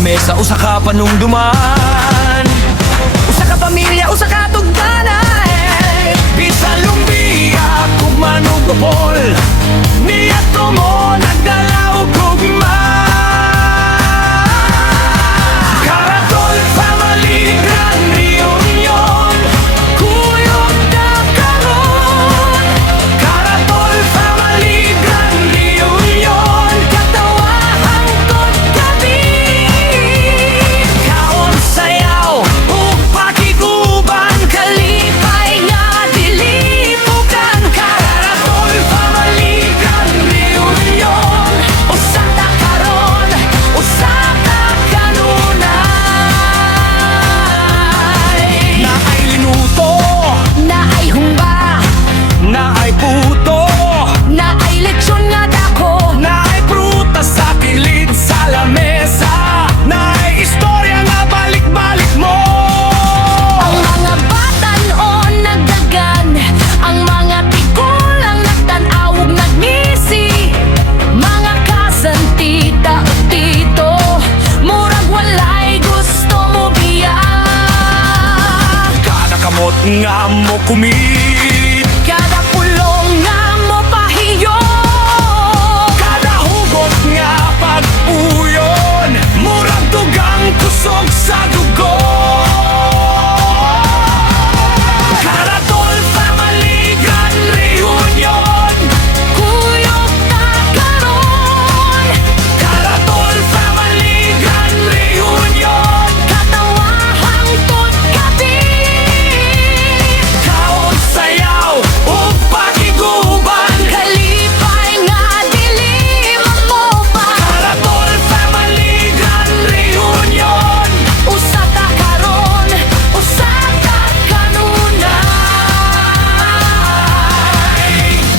lamesa, usa ka panungduman, usa ka pamilya, usa ka tugtanay. Bisan lumbiya kung manugupol, niya mo nagdala og gugma. Karatol Family Grand Reunion, kuyog na karon. Karatol Family Grand Reunion, katawa hangtod gabi. Kaon sayaw ug pakiguban, kalipay nga dilipugan. Karatol Family Grand Reunion, usa ta karon, usa ta kanunay. Naay linuto, Naay humba, naay puto, naay lechon nga dako, naay prutas sa kilid sa lamesa, naay istorya nga balik-balik mo. ang mga batan-on nagdagan, ang mga tigulang nagtanaw ug nagngisi, mga cousin, tita ug tito, murag walay gusto mo biyak. Kada kamot nga mo kumit, Kada pulong nga mo pahiyo, kada hugot nga pag-uyon, murag tugang kusog sa dugo. Karatol Family Grand Reunion, kuyog na karon. Karatol Family Grand Reunion, Katawa hangtod gabi. kaon sayaw ug pakiguban. Kalipay nga dili mamoban. Karatol Family Grand Reunion, Usa ka karon, usa ka kanunay.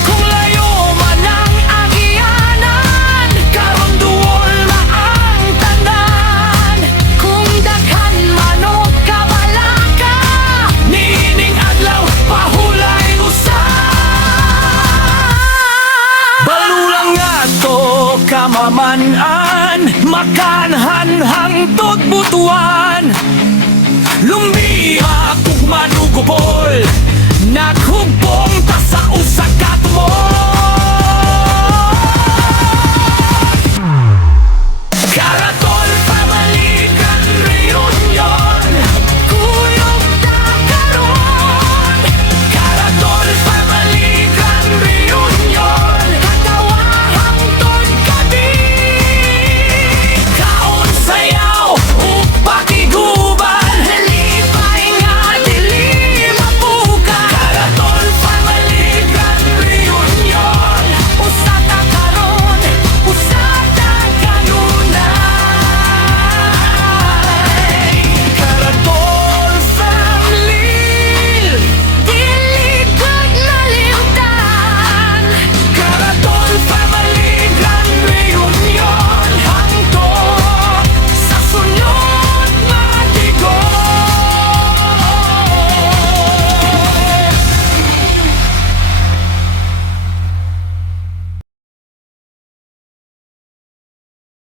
kung layo man ang agyanan, karon duol maang tanan. Kung daghan man o kabalaka, Niining adlaw pahulay usa. Balulang nga to kamamanan, makanhan hangtod butuan. Lumbiha kung manugupol,